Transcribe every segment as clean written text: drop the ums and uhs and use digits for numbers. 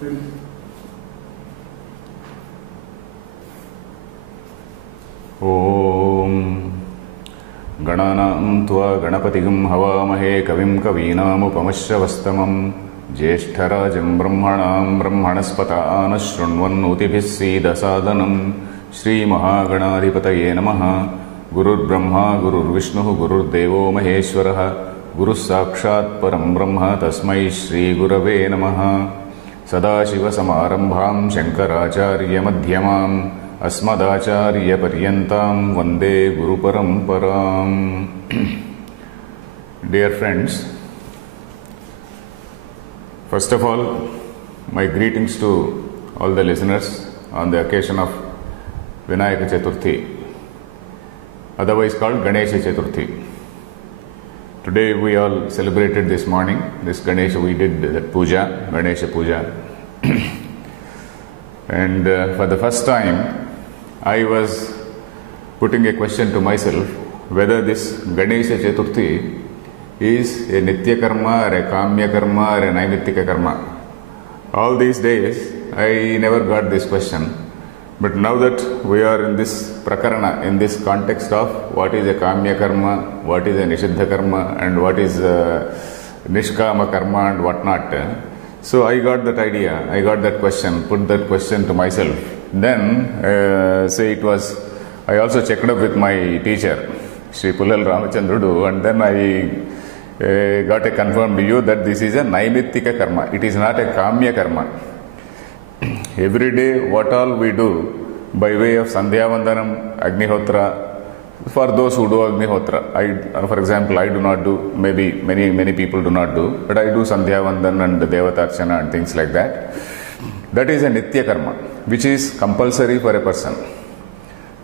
Om Gananam Tva Ganapatigam Havamahe Kavim Kavinam Upamashravastamam Jeshtarajam Brahmanam Brahmanaspata Anashrunvanutibhis Dasadanam Shri Mahaganadhipataye Namaha Gurur Brahma Gurur Vishnu Gurur Devo Maheshwaraha Guru Sakshat Param Brahma Tasmai Shri Gurave Namaha Sadashiva Samarambham Shankaracharya Madhyamam Asmadacharya Paryantam Vande Guru Paramparam. Dear friends, first of all, my greetings to all the listeners on the occasion of Vinayaka Chaturthi, otherwise called Ganesha Chaturthi. Today we all celebrated this morning, this Ganesha, we did that puja, Ganesha puja. And for the first time, I was putting a question to myself whether this Ganesha Chaturthi is a Nitya Karma or a Kamya Karma or a Naimittika Karma. All these days, I never got this question. But now that we are in this prakarana, in this context of what is a Kamya Karma, what is a Nishiddha Karma, and what is Nishkama Karma and what not. So I got that idea, I got that question, put that question to myself. Then, I also checked up with my teacher, Sri Pullal Ramachandrudu, and then I got a confirmed view that this is a Naimittika Karma. It is not a Kamya Karma. Every day, what all we do by way of Sandhya Vandanam, Agnihotra, for those who do Agnihotra, for example, I do not do, maybe many people do not do, but I do Sandhya Vandan and Devatarchana and things like that. That is a Nitya Karma, which is compulsory for a person.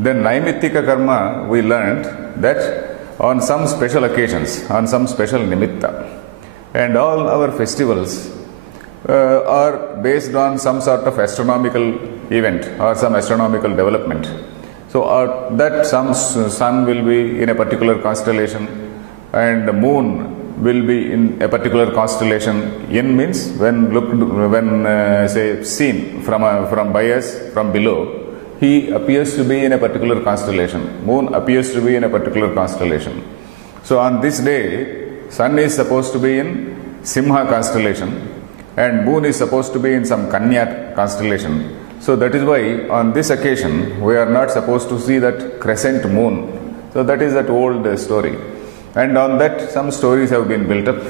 Then Naimittika Karma, we learned that on some special occasions, on some special nimitta, and all our festivals are based on some sort of astronomical event or some astronomical development. So that some sun will be in a particular constellation and the moon will be in a particular constellation. In means when seen from by us from below, he appears to be in a particular constellation. Moon appears to be in a particular constellation. So on this day, sun is supposed to be in Simha constellation and moon is supposed to be in some Kanya constellation. So that is why on this occasion we are not supposed to see that crescent moon. So that is that old story. And on that some stories have been built up.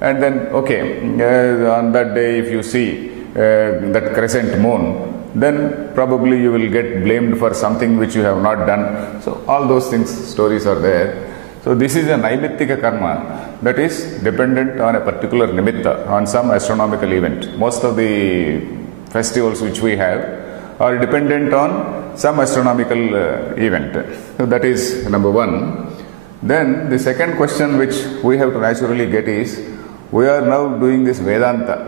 And then on that day if you see that crescent moon, then probably you will get blamed for something which you have not done. So all those things, stories are there. So this is a Naimittika Karma that is dependent on a particular nimitta, on some astronomical event. Most of the festivals which we have are dependent on some astronomical event. So that is number one. Then the second question which we have to naturally get is, we are now doing this Vedanta.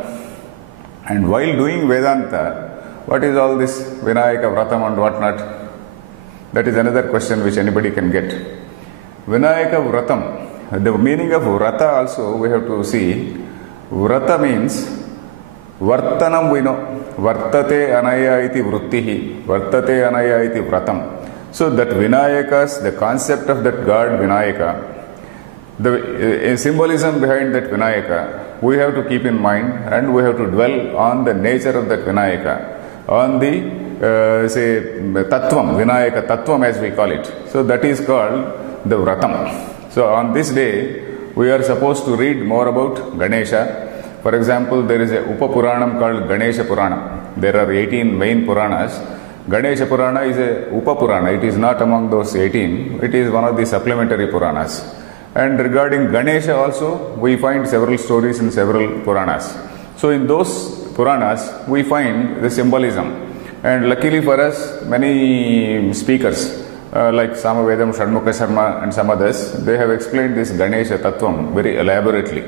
And while doing Vedanta, what is all this Vinayaka Vratam and what not? That is another question which anybody can get. Vinayaka Vratam, the meaning of Vrata also we have to see. Vrata means Vartanam, we know. Vartate anaya iti vruttihi. Vartate anaya iti vratam. So that Vinayakas, the concept of that god Vinayaka, the symbolism behind that Vinayaka, we have to keep in mind and we have to dwell on the nature of that Vinayaka, on the Tattvam, Vinayaka Tattvam as we call it. So that is called the Vratam. So on this day, we are supposed to read more about Ganesha. For example, there is a Upapuranam called Ganesha Puranam. There are 18 main Puranas. Ganesha Purana is a Upapurana. It is not among those 18. It is one of the supplementary Puranas. And regarding Ganesha also, we find several stories in several Puranas. So in those Puranas, we find the symbolism. And luckily for us, many speakers like Samavedam, Shanmukha Sharma and some others, they have explained this Ganesha Tattvam very elaborately.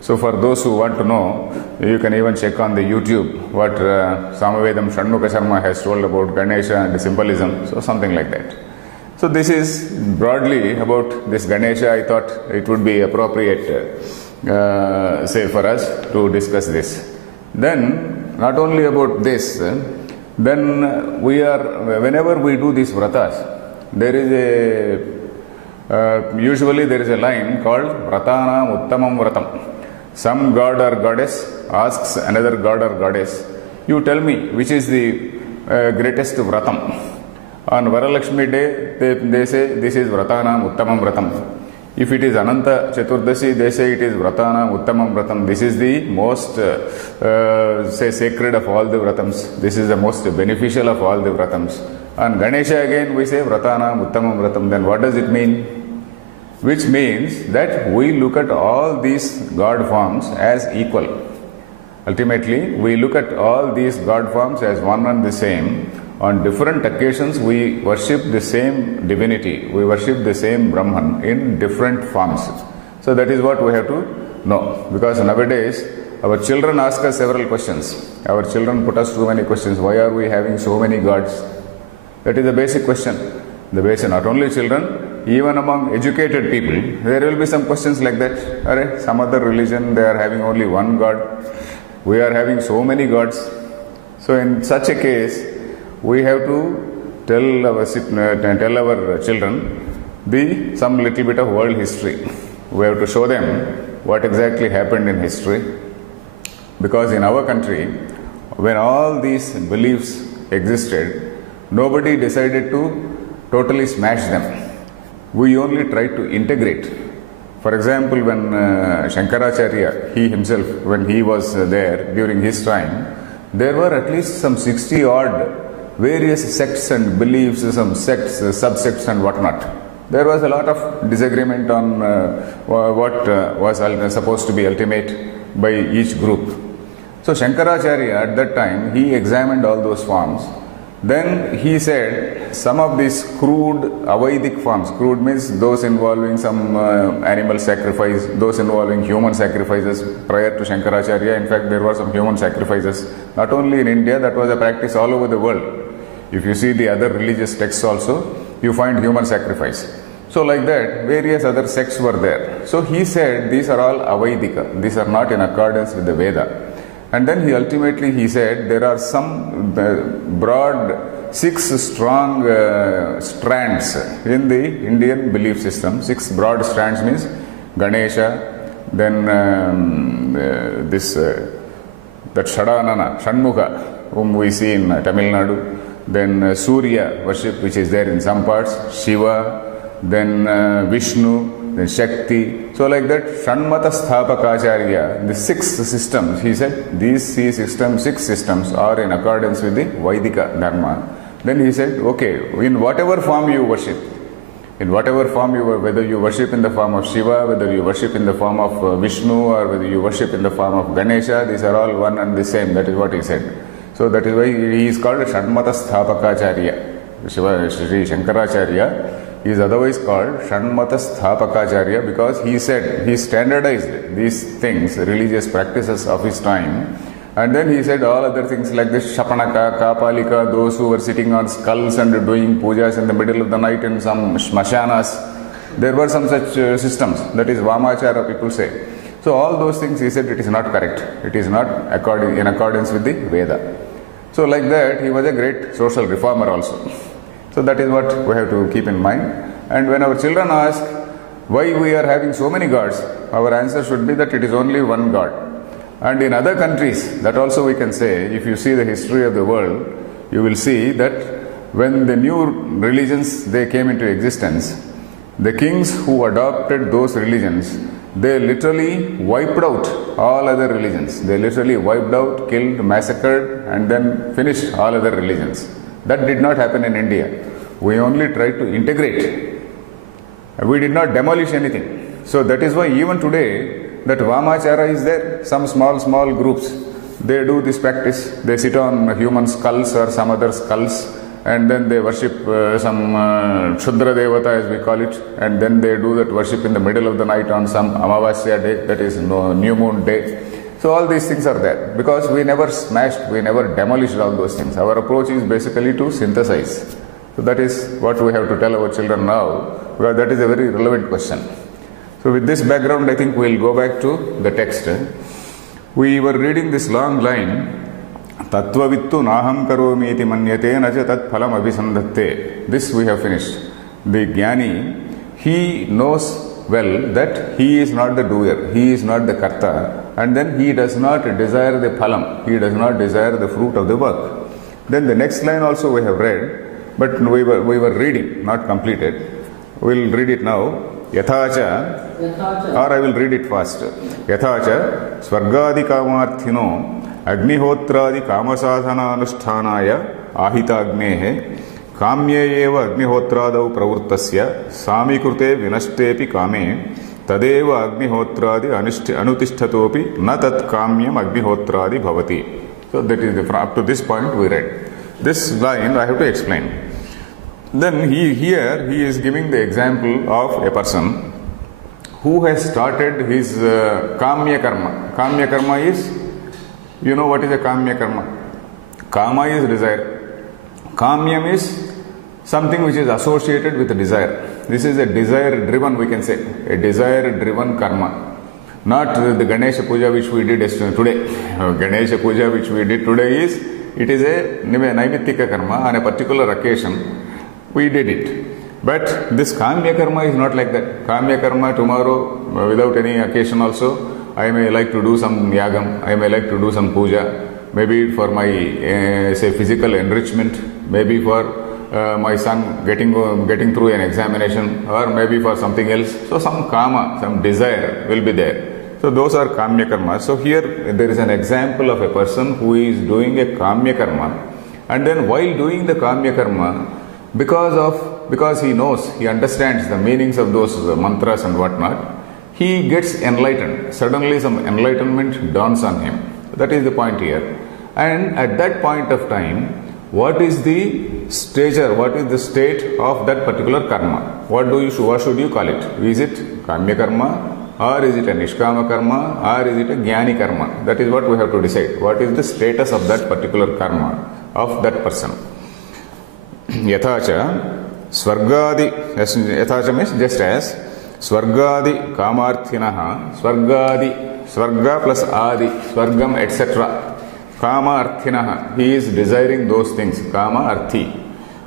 So for those who want to know, you can even check on the YouTube what Samavedam Shanmukha Sharma has told about Ganesha and the symbolism, so something like that. So this is broadly about this Ganesha. I thought it would be appropriate for us to discuss this. Then not only about this, then whenever we do these vratas, there is usually there is a line called Vratanam Uttamam Vratam. Some god or goddess asks another god or goddess, you tell me which is the greatest vratam. On Varalakshmi day, they say this is Vratanam Uttamam Vratam. If it is Ananta Chaturdasi, they say it is Vratanam Uttamam Vratam. This is the most sacred of all the vratams. This is the most beneficial of all the vratams. On Ganesha again we say Vratanam Uttamam Vratam. Then what does it mean? Which means that we look at all these god forms as equal. Ultimately, we look at all these god forms as one and the same. On different occasions, we worship the same divinity. We worship the same Brahman in different forms. So that is what we have to know. Because nowadays, our children ask us several questions. Our children put us too many questions. Why are we having so many gods? That is the basic question. The basic, not only children, even among educated people, there will be some questions like that. Some other religion, they are having only one god. We are having so many gods. So in such a case, we have to tell our children some little bit of world history. We have to show them what exactly happened in history. Because in our country, when all these beliefs existed, nobody decided to totally smash them. We only tried to integrate. For example, when Shankaracharya, he himself, when he was there during his time, there were at least some 60 odd various sects and beliefs, some sects, subsects and whatnot. There was a lot of disagreement on what was supposed to be ultimate by each group. So Shankaracharya at that time, he examined all those forms. Then he said some of these crude Avaidic forms, crude means those involving some animal sacrifice, those involving human sacrifices. Prior to Shankaracharya, in fact, there were some human sacrifices. Not only in India, that was a practice all over the world. If you see the other religious texts also, you find human sacrifice. So like that, various other sects were there. So he said these are all Avaidika. These are not in accordance with the Veda. And then he said there are some broad 6 strong strands in the Indian belief system. 6 broad strands means Ganesha, then that Shadanana, Shanmukha, whom we see in Tamil Nadu, then Surya worship, which is there in some parts, Shiva, then Vishnu, then Shakti. So like that, Shanmata Sthapakacharya, the 6 systems, he said, these 6 systems are in accordance with the Vaidika Dharma. Then he said, okay, in whatever form you worship, whether you worship in the form of Shiva, whether you worship in the form of Vishnu, or whether you worship in the form of Ganesha, these are all one and the same. That is what he said. So that is why he is called Shanmata Sthapakacharya. Sri Shankaracharya is otherwise called Shanmata Sthapakacharya because he said, he standardized these things, religious practices of his time. And then he said all other things like this Shapanaka, Kapalika, those who were sitting on skulls and doing pujas in the middle of the night in some shmashanas. There were some such systems, that is Vamachara people say. So all those things he said it is not correct. It is not in accordance with the Veda. So like that, he was a great social reformer also. So that is what we have to keep in mind. And when our children ask why we are having so many gods, our answer should be that it is only one God. And in other countries, that also we can say, if you see the history of the world, you will see that when the new religions, they came into existence, the kings who adopted those religions, they literally wiped out all other religions. They literally wiped out, killed, massacred, and then finished all other religions. That did not happen in India. We only tried to integrate. We did not demolish anything. So that is why even today, that Vamachara is there. Some small groups, they do this practice. They sit on human skulls or some other skulls, and then they worship some Kshudra Devata, as we call it, and then they do that worship in the middle of the night on some Amavasya day, that is new moon day. So all these things are there, because we never smashed, we never demolished all those things. Our approach is basically to synthesize. So that is what we have to tell our children now, because that is a very relevant question. So with this background, I think we will go back to the text. We were reading this long line Tattvavittu naham karomi iti manyate na cha tat phalam abhisandatte. This we have finished. The Jnani, he knows well that he is not the doer, he is not the karta, and then he does not desire the phalam, he does not desire the fruit of the work. Then the next line also we have read, but we were reading, not completed. We will read it now. Yathacha, or I will read it fast. Yathacha swargadi kamarthino agnihotradi kamasadhana anushthanaya ahitagnehe काम्ये एव अग्निहोत्रादौ प्रवृत्तस्य सामीकृते विनष्टेपि कामे तदेव अग्निहोत्रादि अनुतिष्ठतोपि न तत् काम्यम अग्निहोत्रादि भवति. So that is up to this point we read. This line I have to explain. Then here he is giving the example of a person who has started his kamya karma. Kamya karma is, you know what is a kamya karma? Kama is desire. Kamyam is something which is associated with a desire. This is a desire-driven, we can say, a desire-driven karma. Not the Ganesha Puja which we did today. Ganesha Puja which we did today it is a naimittika karma. On a particular occasion, we did it. But this Kamya karma is not like that. Kamya karma tomorrow, without any occasion also, I may like to do some yagam, I may like to do some puja. Maybe for my say physical enrichment, maybe for my son getting through an examination, or maybe for something else. So some kama, some desire will be there. So those are kamya karma. So here there is an example of a person who is doing a kamya karma, and then while doing the kamya karma, because he knows, he understands the meanings of those mantras and whatnot, he gets enlightened. Suddenly some enlightenment dawns on him. That is the point here. And at that point of time, what is the stature, what is the state of that particular karma? What should you call it? Is it kamya karma, or is it a nishkama karma, or is it a jnani karma? That is what we have to decide. What is the status of that particular karma of that person? Yathacha swargadi, yathacha means just as swargadi kamarthinaha, swarga plus adi, swargam etc. Kama arthinaha, he is desiring those things. Kama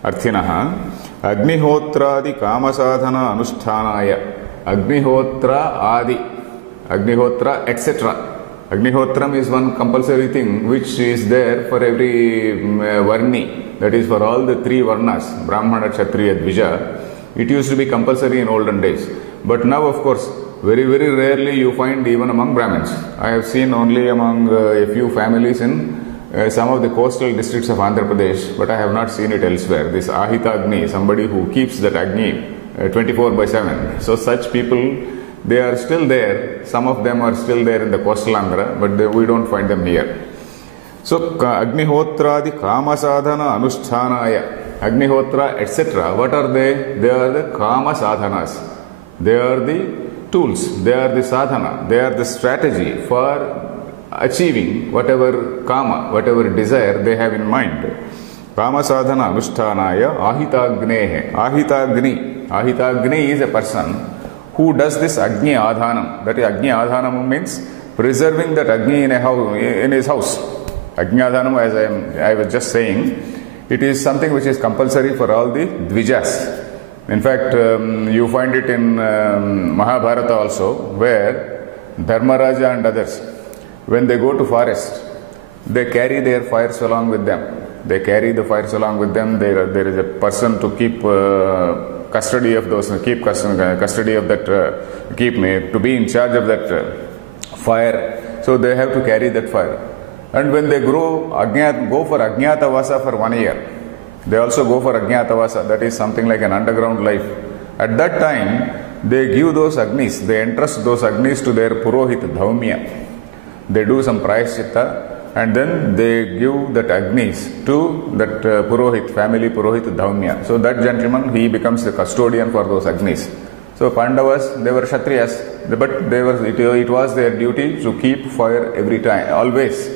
arthinaha. Agnihotradi kama sadhana anushthanaya. Agnihotra adi. Agnihotra etc. Agnihotram is one compulsory thing which is there for every varni. That is for all the three varnas, Brahmana, Kshatriya, Dvija. It used to be compulsory in olden days. But now, of course, very, very rarely you find even among Brahmins. I have seen only among a few families in some of the coastal districts of Andhra Pradesh, but I have not seen it elsewhere. This Ahita Agni, somebody who keeps that Agni 24/7. So such people, they are still there. Some of them are still there in the coastal Andhra, but we don't find them here. So Agnihotradi Kama Sadhana Anushthanaya, Agnihotra etc. What are they? They are the Kama Sadhanas. They are the tools, they are the sadhana, they are the strategy for achieving whatever kama, whatever desire they have in mind. Kama sadhana anushthanaya ahitagnehe. Ahitagni is a person who does this agni adhanam. That is, agni adhanam means preserving that agni in his house. Agni adhanam, as I was just saying, it is something which is compulsory for all the dvijas. In fact, you find it in Mahabharata also, where Dharmaraja and others, when they go to forest, they carry their fires along with them. They carry the fires along with them. There is a person to keep custody of those, to be in charge of that fire. So they have to carry that fire. And when they go for Ajñātavasa for 1 year, they also go for Ajñātavasa, that is something like an underground life. At that time, they give those Agnis, they entrust those Agnis to their Purohit Dhaumya. They do some Prayaschitta, and then they give that Agnis to that Purohit, family Purohit Dhaumya. So that gentleman, he becomes the custodian for those Agnis. So Pandavas, they were Kshatriyas, but it was their duty to keep fire every time, always.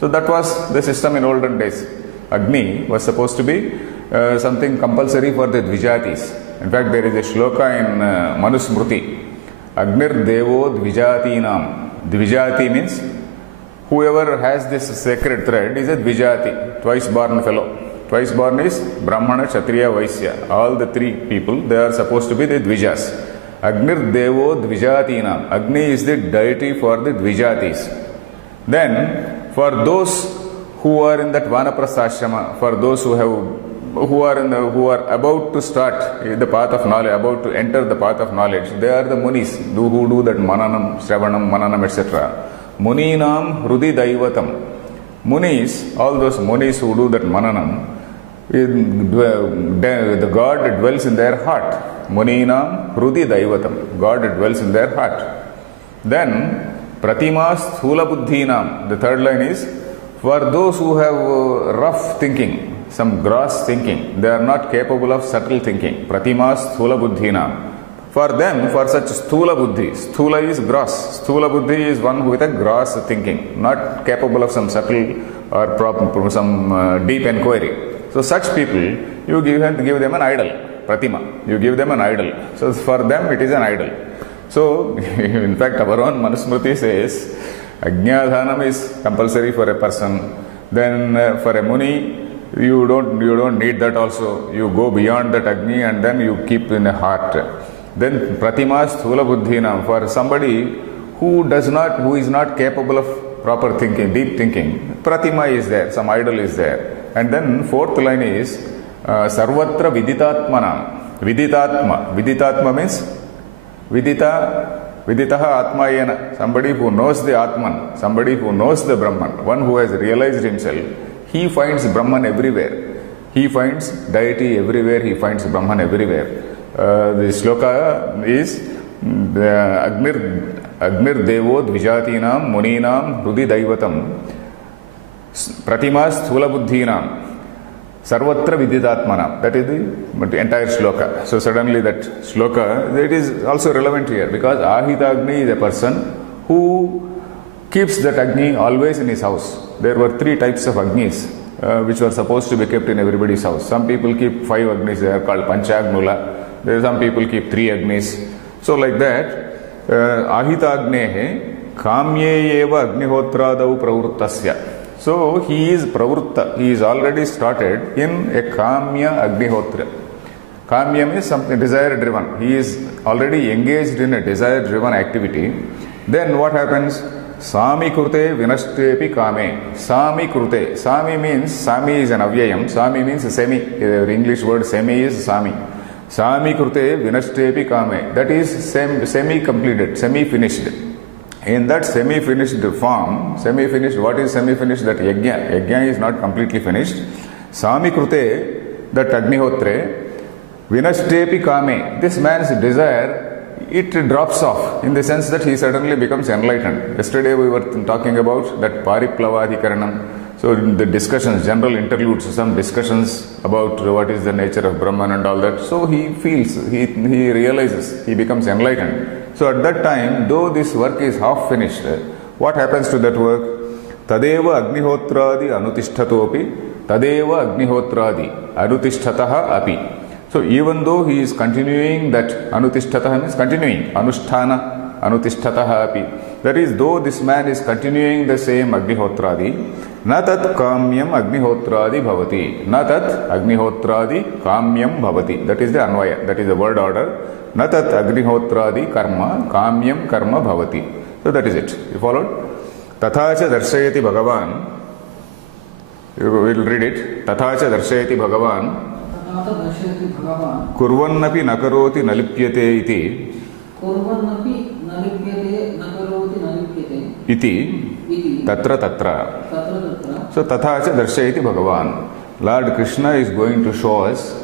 So that was the system in olden days. Agni was supposed to be something compulsory for the Dvijatis. In fact, there is a shloka in Manusmruti. Agnir Devo Dvijatinam. Dvijati means whoever has this sacred thread is a Dvijati, twice born fellow. Twice born is Brahmana, Kshatriya, Vaisya. All the three people, they are supposed to be the Dvijas. Agnir Devo Dvijatinam. Agni is the deity for the Dvijatis. Then, for those who are in that Vanaprastha ashrama, for those who are about to start the path of knowledge, about to enter the path of knowledge, they are the Munis who do that Mananam, Shravanam, Mananam, etc. Muninam Hrudi Daivatam. Munis, all those Munis who do that Mananam, the God dwells in their heart. Muninam Hrudi Daivatam. God dwells in their heart. Then, Pratimas Sthula Buddhinam. The third line is, for those who have rough thinking, some gross thinking, they are not capable of subtle thinking. Pratimas Sthula Buddhinam. For them, for such Sthula Buddhi, Sthula is gross. Sthula Buddhi is one with a gross thinking, not capable of some subtle or some deep inquiry. So such people, you give them an idol, Pratima. You give them an idol. So for them, it is an idol. So, in fact, our own Manusmriti says, Ajnadhanam is compulsory for a person. Then for a Muni, you don't need that also. You go beyond that Agni and then you keep in the heart. Then Pratima Sthula Buddhinam, for somebody who is not capable of proper thinking, deep thinking, Pratima is there, some idol is there. And then fourth line is Sarvatra Viditatmanam. Viditatma. Viditatma means Viditaha Atmayena. Somebody who knows the Atman, somebody who knows the Brahman, one who has realized himself, he finds Brahman everywhere. He finds deity everywhere, he finds Brahman everywhere. The sloka is Agnir Devo Dvijatinam Muninam Hrudi Daivatam Pratimas Sthula Buddhinam Sarvatra Viditatmanam. That is the entire sloka. So suddenly that sloka, it is also relevant here because Ahita Agni is a person who keeps that Agni always in his house. There were three types of Agnis which were supposed to be kept in everybody's house. Some people keep 5 Agnis, they are called Panchagnula. There are some people keep 3 Agnis. So like that, Ahita Agnehe Kamye Eva Agnihotradav Pravrittasya. So he is Pravritta, he is already started in a Kamya Agnihotra. Kamya means something desire driven. He is already engaged in a desire driven activity. Then what happens? Sami Krute Vinashtepi Kame. Sami Krute. Sami means, Sami is an avyayam. Sami means semi. The English word semi is Sami. Sami Krute Vinashtepi Kame. That is semi-completed, semi-finished. In that semi-finished form, semi-finished, what is semi-finished? That yajna. Yajna is not completely finished. Sami Krute, that Agnihotre, Vinashtepi Kame. This man's desire, it drops off in the sense that he suddenly becomes enlightened. Yesterday we were talking about that Pariplavadi Karanam. So the discussions, general interludes, some discussions about what is the nature of Brahman and all that. So he feels, he realizes, he becomes enlightened. So at that time, though this work is half finished, what happens to that work? Tadeva Agnihotradi Anutishthatopi, Tadeva Agnihotradi Anutishtataha api. So even though he is continuing that Anutishtataha means continuing, Anusthana Anutishtataha api. That is, though this man is continuing the same Agnihotradi, Natat Kamyam Agnihotradi Bhavati. Natat Agnihotradi Kamyam Bhavati. That is the Anvaya, that is the word order. Natat Agnihotradi Karma Kamyam Karma Bhavati. So that is it. You followed? Tathacha Darshayati Bhagavan. You will read it. Tathacha Darshayati Bhagavan. Kurvannapi nakaroti nalipyate iti. Kurvannapi nalipyate nakaroti nalipyate. Iti. Tatra tatra. So tathacha darshayati Bhagavan. Lord Krishna is going to show us,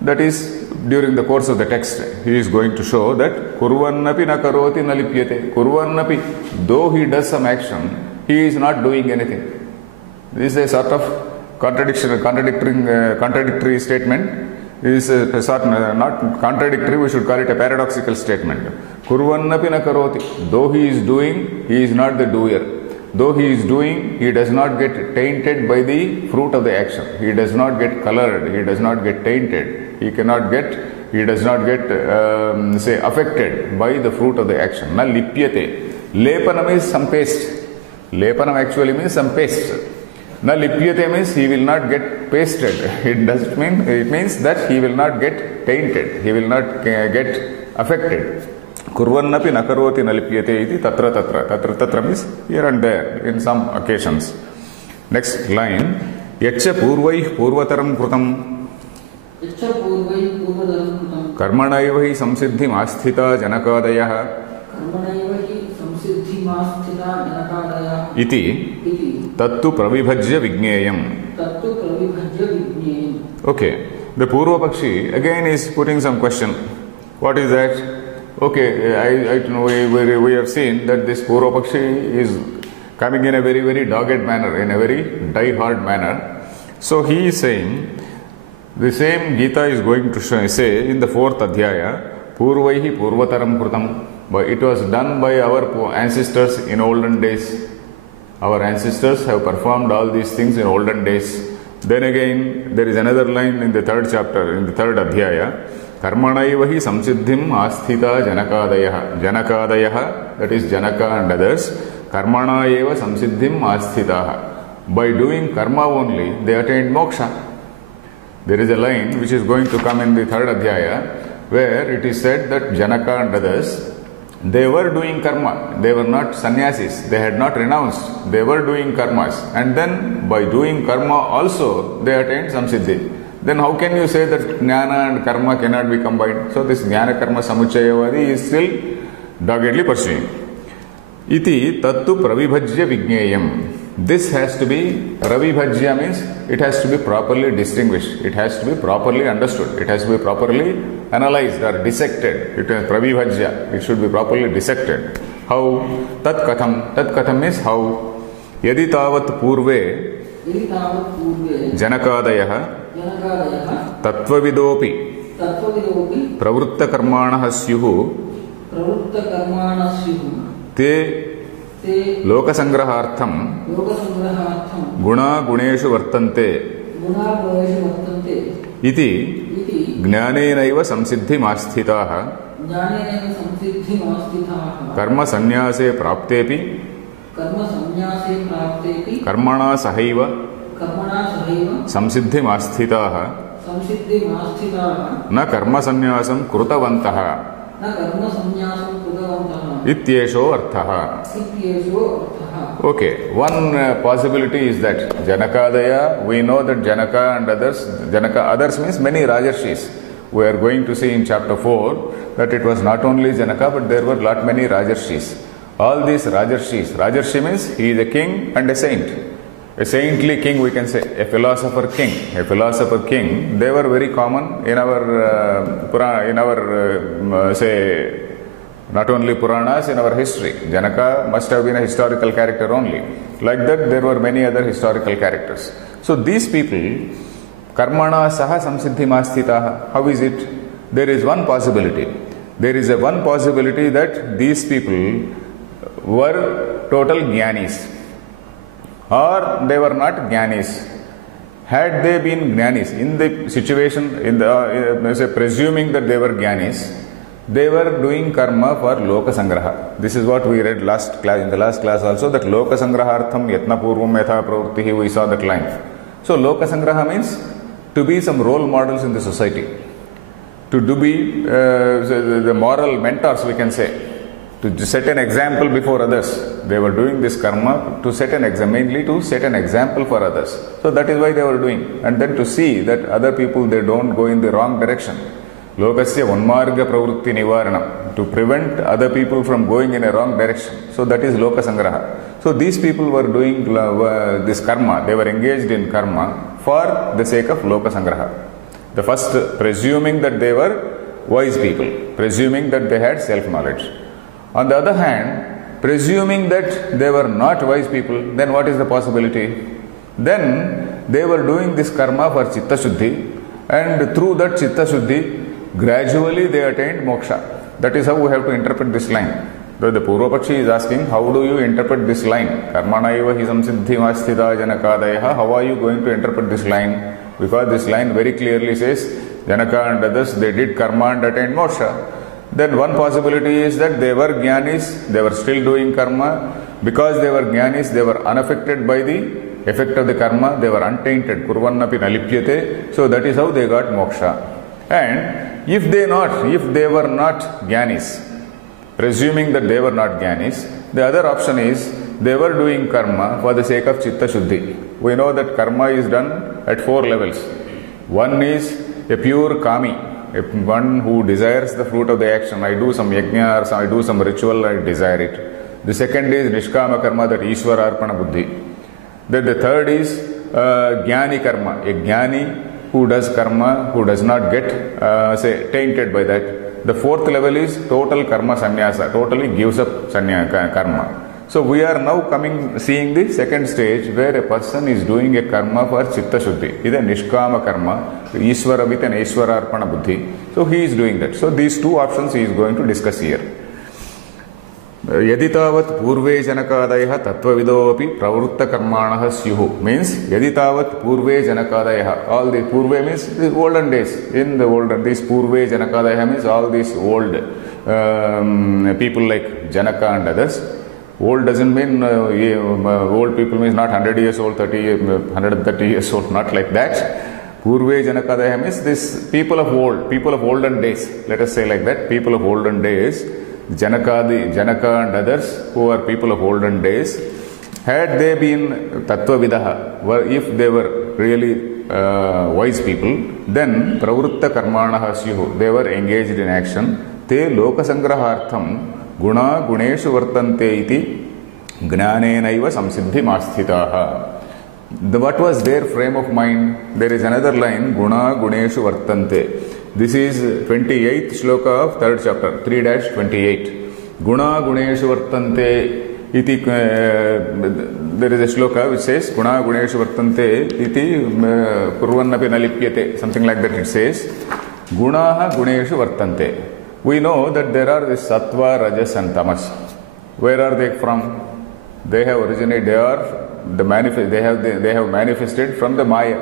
that is during the course of the text, he is going to show that Kurvannapi nakaroti nalipyate. Kurvannapi, though he does some action, he is not doing anything. This is a sort of contradictory statement. Is a sort not contradictory, we should call it a paradoxical statement. Kurvannapi na karoti. Though he is doing, he is not the doer. Though he is doing, he does not get tainted by the fruit of the action. He does not get colored. He does not get tainted. He does not get affected by the fruit of the action. Na lipyate. Lepanam is some paste. Lepanam actually means some paste. Na lipyate means he will not get pasted. It doesn't mean, it means that he will not get tainted. He will not get affected. Kurvannapi nakaroti na lipyate iti tatra tatra. Tatra tatra means here and there in some occasions. Next line. Yacha purvaih purvataram krutam. Yacha purvaih purvataram krutam. Karmanaiva hi samsiddhim asthita janakadayah. Karmanaiva hi samsiddhim asthita janakadayah. Iti tattu pravibhajya vigneyam. Tattu pravibhajya vigneyam. Okay. The Purva Pakshi again is putting some question. What is that? Okay, we have seen that this Purva Pakshi is coming in a very, very dogged manner, in a very die-hard manner. So he is saying, the same Gita is going to say in the 4th Adhyaya, Purvaihi Purvataram Krutam. But it was done by our ancestors in olden days. Our ancestors have performed all these things in olden days. Then again, there is another line in the 3rd chapter, in the 3rd Adhyaya, Karmanaivahi samsiddhim asthita janakadayaha. Janakadayaha, that is Janaka and others. Karmana eva samsiddhim asthitaha. By doing karma only, they attained moksha. There is a line which is going to come in the 3rd Adhyaya, where it is said that Janaka and others, they were doing karma. They were not sannyasis. They had not renounced. They were doing karmas. And then by doing karma also, they attained samsiddhi. Then how can you say that jnana and karma cannot be combined? So this jnana karma samuchayavadi is still doggedly pursuing. Iti tattu pravibhajya vigneyam. This has to be, ravibhajya means it has to be properly distinguished. It has to be properly understood. It has to be properly analyzed or dissected. It is pravibhajya. It should be properly dissected. How? Tat katham. Tat katham means how? Yadi tavat purve janakadayah tattvavidopi pravritta karmanah syuhu te lokasangrahartham guna guneshu vartante iti jnanenaiva samsiddhim asthitaah karma sannyase praptepi karmana sahaiva samsiddhim asthitaah na karma sannyasam krutavantaha ityesho arthaha. Okay, one possibility is that Janakadaya, we know that Janaka and others, others means many Rajarshis. We are going to see in chapter 4 that it was not only Janaka but there were many Rajarshis. All these Rajarshis, Rajarshi means he is a king and a saint. A saintly king, we can say, a philosopher king. A philosopher king, they were very common in our say, not only Puranas, in our history. Janaka must have been a historical character only. Like that, there were many other historical characters. So these people, karmana saha samsiddhim asthitaah. How is it? There is one possibility. There is a one possibility that these people were total jnanis. Or they were not jnanis. Had they been jnanis, in the situation, presuming that they were jnanis, they were doing karma for loka sangraha. This is what we read in the last class also, that loka sangrahartham yatna purvam yatha pravritti, we saw that line. So loka sangraha means to be some role models in the society, to be the moral mentors, we can say, to set an example before others. They were doing this karma to set an example, mainly to set an example for others. So that is why they were doing. And then to see that other people, they don't go in the wrong direction. Lokasya unmarga pravritti nivaranam, to prevent other people from going in a wrong direction. So that is loka sangraha. So these people were doing this karma. They were engaged in karma for the sake of loka sangraha. The first, presuming that they were wise people, presuming that they had self-knowledge. On the other hand, presuming that they were not wise people, then what is the possibility? Then they were doing this karma for chitta shuddhi, and through that chitta shuddhi, gradually they attained moksha. That is how we have to interpret this line. So the Purva Pakshi is asking, how do you interpret this line? Karmana eva hi samsiddhim asthita janakadayaha. How are you going to interpret this line? Because this line very clearly says, Janaka and others, they did karma and attained moksha. Then one possibility is that they were jnanis, they were still doing karma, Because they were jnanis, they were unaffected by the effect of the karma, they were untainted. Kurvannapi nalipyate. So that is how they got moksha. And if they were not jnanis, presuming that they were not jnanis, the other option is they were doing karma for the sake of chitta shuddhi. We know that karma is done at 4 levels. One is a pure kami, one who desires the fruit of the action. I do some yajna or I do some ritual, I desire it. The second is nishkama karma, that Ishvara arpana buddhi. Then the third is jnani karma, a jnani who does karma, who does not get tainted by that. The fourth level is total karma sannyasa, totally gives up karma. So we are now seeing the second stage where a person is doing a karma for chitta shuddhi. It is a nishkama karma, Ishvara with an Ishvara arpana buddhi. So he is doing that. So these two options he is going to discuss here. Yaditavat purve janakadaya tattvavido api pravritta karmanaha syuhu. Means yaditavat purve janakadaya. All the purve means the olden days. In the olden days, purve janakadaya means all these old people like Janaka and others. Old doesn't mean old people means not 100 years old, 130 years old, not like that. Purve janakadaya means this people of old, people of olden days. Let us say like that, people of olden days. Janaka and others who are people of olden days, had they been tattvavidaha, if they were really wise people, then pravritta karmanaha syuhu, they were engaged in action. Te lokasangrahartham guna guneshu vartante iti gnanenaiva samsiddhi masthitaha. What was their frame of mind? There is another line, guna guneshu vartante. This is 28th shloka of 3rd chapter, 3-28. Guna guneshu vartante iti, there is a shloka which says, Guna guneshu vartante iti kurvannapi nalipyate, something like that it says. Gunaha guneshu vartante. We know that there are the sattva, rajas and tamas. Where are they from? They have originated, they have manifested from the Maya.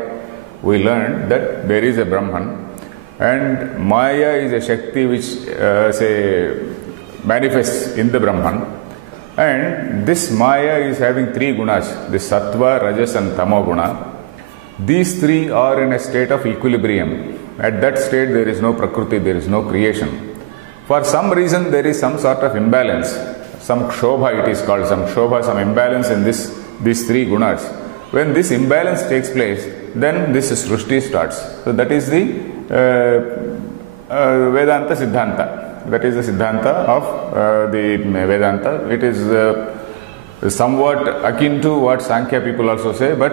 We learned that there is a Brahman. And Maya is a Shakti which manifests in the Brahman. And this Maya is having 3 gunas, the Sattva, Rajas and Tamo guna. These 3 are in a state of equilibrium. At that state there is no Prakriti, there is no creation. For some reason there is some sort of imbalance, some Kshobha it is called, some imbalance in these 3 gunas. When this imbalance takes place, then this Srushti starts. So that is the Vedanta Siddhanta. That is the Siddhanta of the Vedanta. It is somewhat akin to what Sankhya people also say, but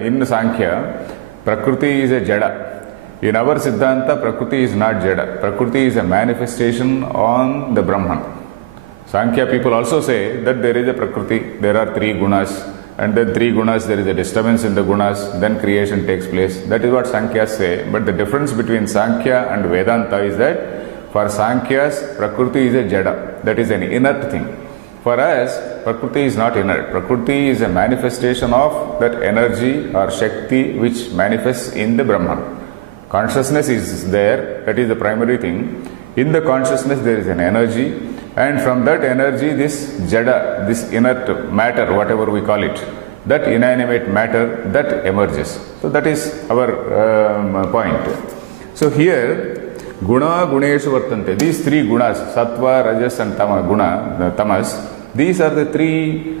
in Sankhya, Prakriti is a Jada. In our Siddhanta, Prakriti is not Jada. Prakriti is a manifestation on the Brahman. Sankhya people also say that there is a Prakriti, there are 3 gunas, and then 3 gunas, there is a disturbance in the gunas, then creation takes place. That is what Sankhya say. But the difference between Sankhya and Vedanta is that for Sankhyas, Prakriti is a Jada, that is an inert thing. For us, Prakriti is not inert. Prakriti is a manifestation of that energy or Shakti which manifests in the Brahman. Consciousness is there, that is the primary thing. In the consciousness there is an energy, and from that energy this Jada, this inert matter, whatever we call it, that inanimate matter, that emerges. So that is our point. So here, Guna Guneshu Vartante, these 3 gunas, Sattva, Rajas and Tamas, these are the 3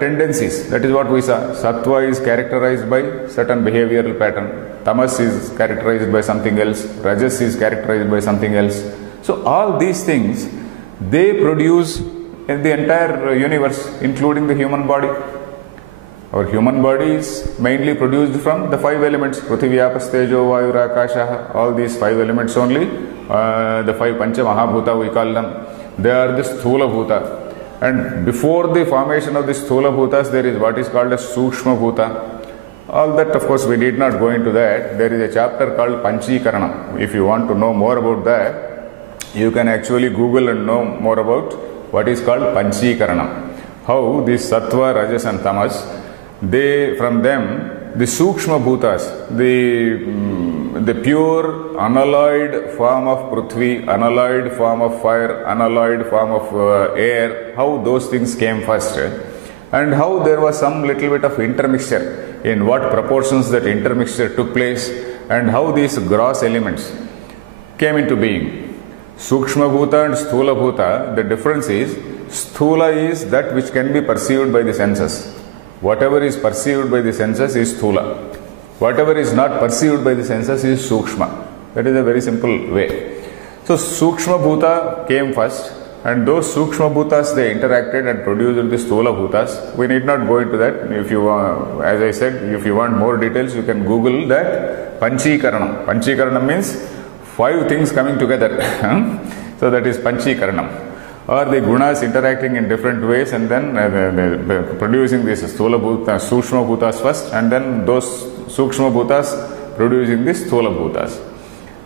tendencies. That is what we saw. Sattva is characterized by certain behavioral pattern. Tamas is characterized by something else. Rajas is characterized by something else. So all these things, they produce in the entire universe, including the human body. Our human body is mainly produced from the 5 elements. Prithvi, Apas, Tejo, Vayu, Akasha, all these 5 elements only. The 5 Pancha Mahabhuta we call them. They are the Sthula Bhuta. And before the formation of the Sthula Bhutas, there is what is called as Sukshma Bhuta. All that, of course, we did not go into that. There is a chapter called Karanam. If you want to know more about that, you can actually Google and know more about what is called Karanam. How these Sattva, Rajas and Tamas, from them the Sukshma Bhutas, the pure unalloyed form of Prithvi, unalloyed form of fire, unalloyed form of air, how those things came first, and how there was some little bit of intermixture, in what proportions that intermixture took place, and how these gross elements came into being. Sukshma Bhuta and Sthula Bhuta, the difference is, Sthula is that which can be perceived by the senses. Whatever is perceived by the senses is Sthula. Whatever is not perceived by the senses is Sukshma. That is a very simple way. So Sukshma Bhuta came first, and those Sukshma Bhutas, they interacted and produced the Sthula Bhutas. We need not go into that. If you, as I said, if you want more details, you can Google that Panchikaranam. Panchikaranam means 5 things coming together. So that is Panchikaranam. Or the gunas interacting in different ways and then producing these Sthula Bhutas, Sukshma Bhutas first, and then those Sukshma Bhutas producing these Sthula Bhutas.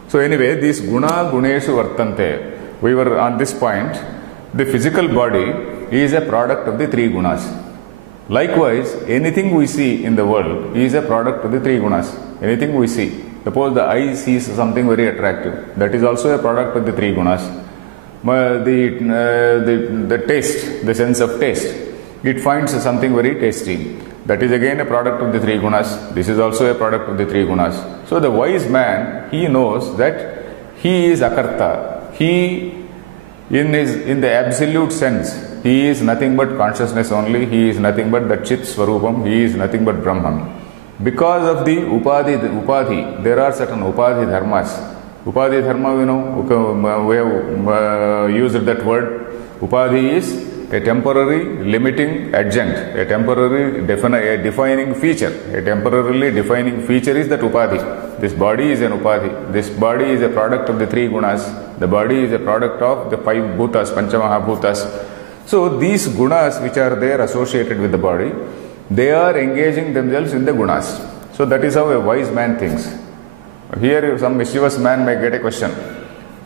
So anyway, these Guna Guneshu Vartante, we were on this point, the physical body is a product of the 3 gunas. Likewise, anything we see in the world is a product of the 3 gunas. Anything we see. Suppose the eye sees something very attractive, that is also a product of the 3 gunas. The taste, the sense of taste, it finds something very tasty. That is again a product of the 3 gunas. This is also a product of the 3 gunas. So the wise man, he knows that he is akarta. He, in the absolute sense, he is nothing but consciousness only. He is nothing but the Chit Swarupam. He is nothing but Brahman. Because of the upadhi, there are certain upadhi dharmas. Upadhi dharma, we have used that word. Upadhi is a temporary limiting adjunct, a temporary defining feature. A temporarily defining feature is that upadhi. This body is an upadhi. This body is a product of the 3 gunas. The body is a product of the 5 bhutas, Panchamaha bhutas. So these gunas which are there associated with the body, they are engaging themselves in the gunas. So that is how a wise man thinks. Here some mischievous man may get a question.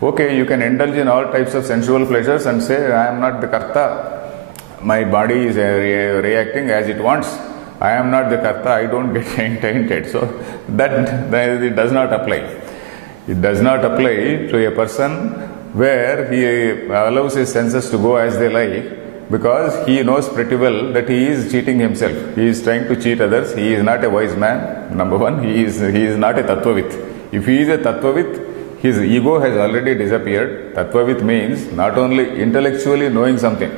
Okay, you can indulge in all types of sensual pleasures and say, I am not the karta. My body is reacting as it wants. I am not the karta. I don't get tainted. So that it does not apply. It does not apply to a person where he allows his senses to go as they like, because he knows pretty well that he is cheating himself. He is trying to cheat others. He is not a wise man. Number one, he is not a tattvavit. If he is a tattvavit, his ego has already disappeared. Tattvavit means not only intellectually knowing something.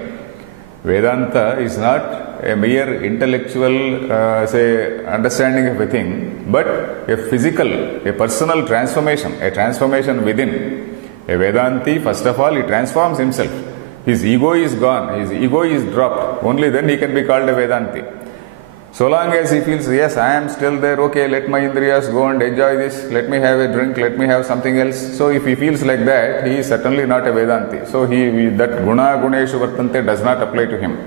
Vedanta is not a mere intellectual, understanding of a thing, but a physical, a personal transformation, a transformation within. A Vedanti, first of all, he transforms himself. His ego is gone, his ego is dropped. Only then he can be called a Vedanti. So long as he feels, yes, I am still there, okay, let my indriyas go and enjoy this, let me have a drink, let me have something else. So if he feels like that, he is certainly not a Vedanti. So that Guna Guneshu Vartante does not apply to him.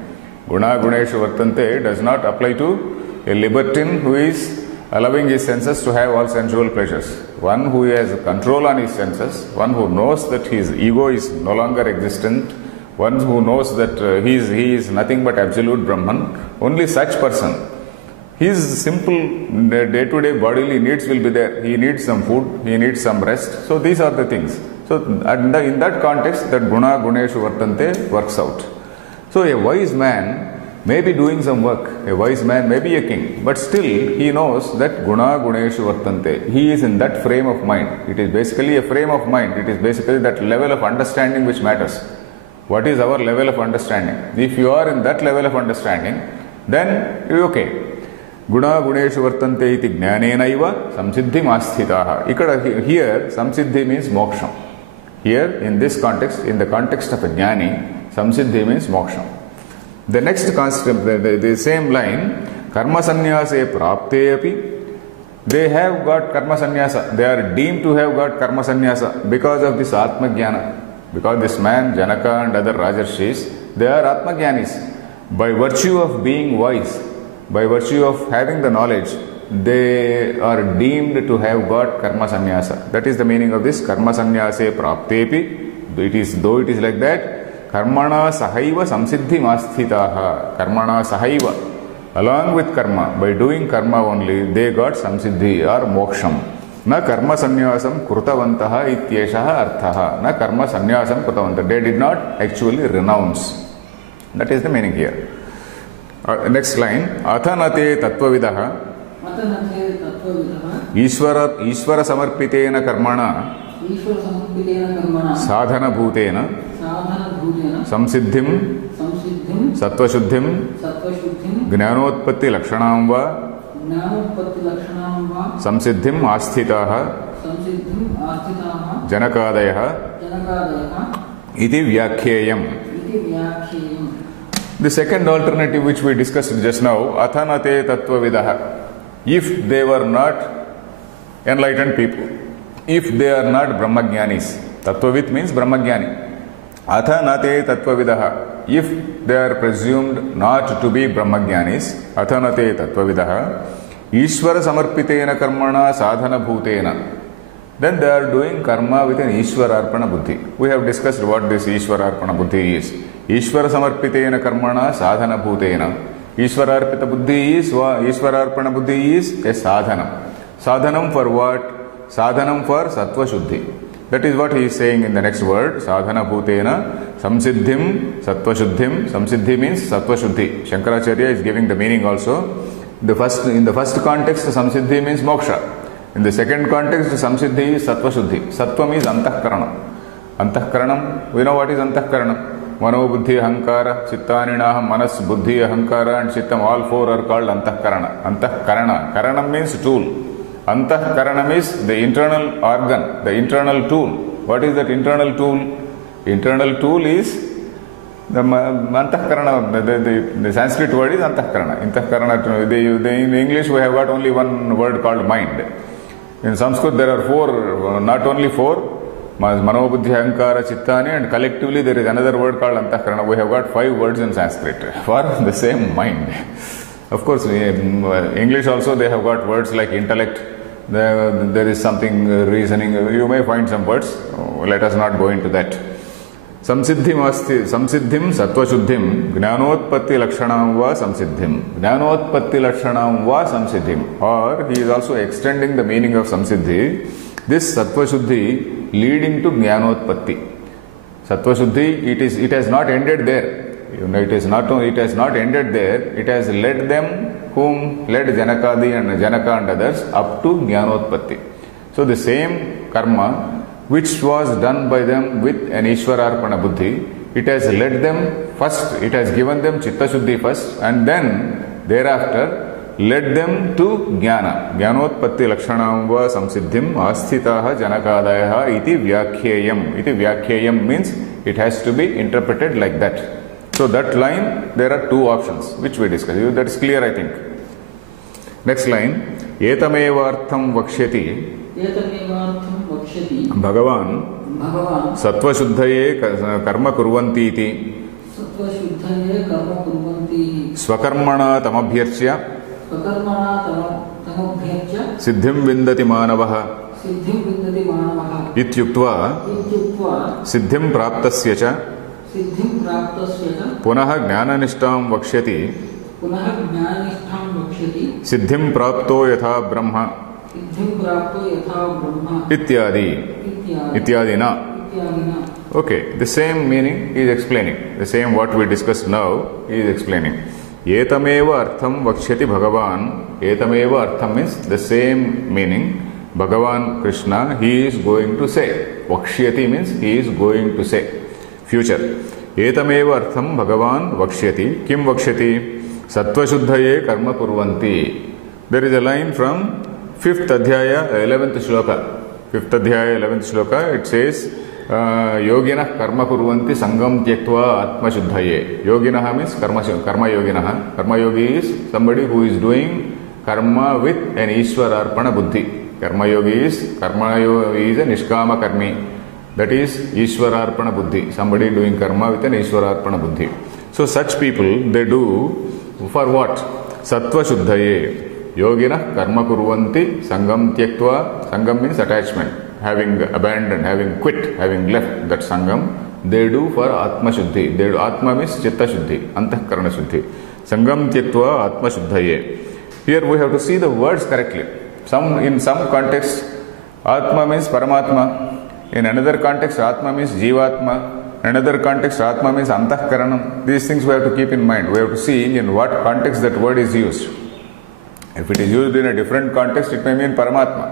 Guna Guneshu Vartante does not apply to a libertine who is allowing his senses to have all sensual pleasures. One who has control on his senses, one who knows that his ego is no longer existent, one who knows that he is nothing but absolute Brahman, only such person. His simple day-to-day bodily needs will be there. He needs some food, he needs some rest. So these are the things. So in that context, that Guna Guneshu Vartante works out. So a wise man may be doing some work, a wise man may be a king, but still he knows that Guna Guneshu Vartante. He is in that frame of mind. It is basically a frame of mind. It is basically that level of understanding which matters. What is our level of understanding? If you are in that level of understanding, then you are okay. Guna Guneshu Vartante iti jnanenaiva samsiddhim asthitaha. Here, samsiddhi means moksha. Here, in this context, in the context of a jnani, samsiddhi means moksha. The next concept, the same line, karma sannyase prapte api, they have got karma sannyasa. They are deemed to have got karma sannyasa because of this atma jnana. Because this man, Janaka and other Rajarshis, they are atma jnanis. By virtue of being wise, by virtue of having the knowledge, they are deemed to have got karma sannyasa. That is the meaning of this karma sannyase praptepi. It is, though it is like that, karmana sahaiva samsiddhi masthitaha. Karmana sahaiva. Along with karma, by doing karma only, they got samsiddhi or moksham. Na karma sannyasam krutavantaha ityeshaha arthaha. Na karma sannyasam krutavantaha. They did not actually renounce. That is the meaning here. Next line. Athanate tattvavidaha. Athanate tattvavidaha. Ishvara samarpitena karmana. Ishvara samarpitena karmana. Sadhana bhutena. Sadhana bhutena. Samsiddhim. Samsiddhim. Sattva-shuddhim. Sattva-shuddhim. Jnanotpatti lakshanam va. Jnanotpatti lakshanam va. Samsiddhim asthitaha. Samsiddhim asthitaha. Janakadayaha. Janakadayaha. Iti vyakheyam. Iti vyakheyam. The second alternative which we discussed just now, athanate tattvavidaha. If they were not enlightened people, if they are not brahmajnanis, tattvavit means brahmajnani. Athanate tattvavidaha. If they are presumed not to be brahmajnanis, athanate tattvavidaha, ishvara samarpitena karmana sadhana bhutena. Then they are doing karma with an Ishvara Arpana Buddhi. We have discussed what this Ishvara Arpana Buddhi is. Ishvara Samarpitena Karmana Sadhana Bhutena. Ishvara Arpita Buddhi is, Ishvara Arpana Buddhi is a sadhana. Sadhanam for what? Sadhanam for Sattva Shuddhi. That is what he is saying in the next word. Sadhana Bhutena Samsiddhim Sattva Shuddhim. Samsiddhi means Sattva Shuddhi. Shankaracharya is giving the meaning also. In the first context, Samsiddhi means moksha. In the second context, samsiddhi is sattva shuddhi. Sattva means antahkaranam. Antahkaranam, we know what is antahkaranam. Mano, buddhi, ahankara, chittaninaha, manas, buddhi, ahankara and chittam, all four are called antahkarana. Antahkarana. Karanam means tool. Antahkaranam is the internal organ, the internal tool. What is that internal tool? Internal tool is the antahkarana, the Sanskrit word is antahkarana. Antahkarana, in English we have got only one word called mind. In Sanskrit there are four, not only four, Mano, Buddhi, Ahankara, Chittani, and collectively there is another word called Antahkarana. We have got 5 words in Sanskrit for the same mind. Of course, in English also they have got words like intellect, there is something reasoning, you may find some words, let us not go into that. Samsiddhim sattva-shuddhim jnanotpatti lakshanam va samsiddhim. Jnanotpatti lakshanam va samsiddhim. Or he is also extending the meaning of samsiddhi. This sattva-shuddhi leading to jnanotpatti. Sattva-shuddhi, it has not ended there. It has not ended there. It has led them, whom led Janakadi and Janaka and others, up to jnanotpatti. So the same karma which was done by them with an Ishvararpana Buddhi, it has led them first, it has given them Chitta Shuddhi first, and then thereafter led them to Jnana. Jnanotpatti Lakshanam va samsiddhim asthitaha janakadayaha iti vyakhyeyam. Iti vyakhyeyam means it has to be interpreted like that. So that line, there are 2 options which we discussed. That is clear, I think. Next line. Etamevartham vakshyati. Bhagavan sattva-shuddhaye karma kurvanti iti swakarmana tamabhyarchya siddhim vindati manavaha ityuktva siddhim praptasya cha punaha jnananishtam vakshyati siddhim prapto yatha brahma Ityadina. Okay, the same meaning he is explaining. The same what we discussed now, he is explaining. Etameva artham vakshyati Bhagavan. Etameva artham means the same meaning. Bhagavan Krishna, he is going to say. Vakshyati means he is going to say. Future. Etameva artham Bhagavan vakshyati. Kim vakshyati? Sattva shuddhaye karma kurvanti. There is a line from 5th Adhyaya, 11th Shloka. 5th Adhyaya, 11th Shloka, it says, Yoginah karma kurvanti sangam tyaktva atma shuddhaye. Yoginah means karma yoginah. Karma yogi is somebody who is doing karma with an Ishvara Arpana Buddhi. Karma yogi is a Nishkama Karmi. That is Ishvara Arpana Buddhi. Somebody doing karma with an Ishvara Arpana Buddhi. So such people, they do for what? Sattva shuddhaye. Yogina karma kurvanti sangam tyaktva. Sangam means attachment. Having abandoned, having quit, having left that sangam, they do for Atma Shuddhi. They do Atma means Chitta Shuddhi, Antahkarana Shuddhi. Sangam Tyaktva Atma Shuddhaye. Here we have to see the words correctly. In some context, Atma means Paramatma. In another context, Atma means Jivatma. In another context, Atma means Antahkaranam. These things we have to keep in mind. We have to see in what context that word is used. If it is used in a different context, it may mean Paramatma.